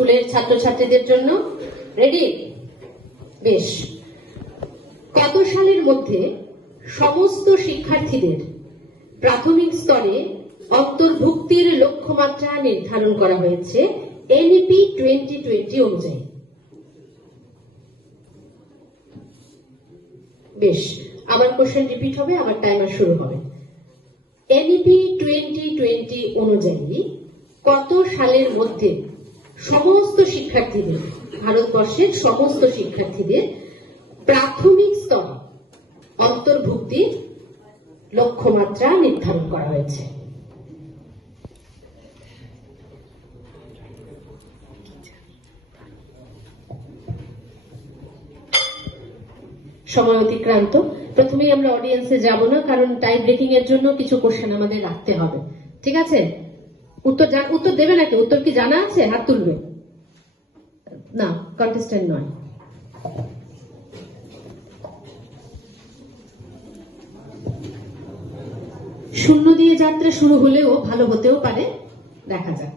স্কুলের ছাত্রছাত্রীদের জন্য। রেডি? বেশ। কত সালের মধ্যে সমস্ত শিক্ষার্থীদের প্রাথমিক স্তরে অন্তর্ভুক্তির লক্ষ্যমাত্রা নির্ধারণ করা হয়েছে এনইপি 2020 অনুযায়ী? বেশ, আবার কোশ্চেন রিপিট হবে, আবার টাইমার শুরু হবে। এনইপি 2020 অনুযায়ী কত সালের মধ্যে সমস্ত শিক্ষার্থীদের, ভারতবর্ষের সমস্ত শিক্ষার্থীদের প্রাথমিক স্তরে অন্তর্ভুক্তির লক্ষ্যমাত্রা নির্ধারণ করা হয়েছে? সময় অতিক্রান্ত। প্রথমেই আমরা অডিয়েন্সে যাব না, কারণ টাইম ব্রেকিং এর জন্য কিছু কোশ্চেন আমাদের রাখতে হবে। ঠিক আছে? উত্তর দেবে নাকি? উত্তর কি জানা আছে? হাত তুলবে না, কন্টেস্টেন্ট নয়। শূন্য দিয়ে যাত্রা শুরু হলেও ভালো হতেও পারে, দেখা যাক।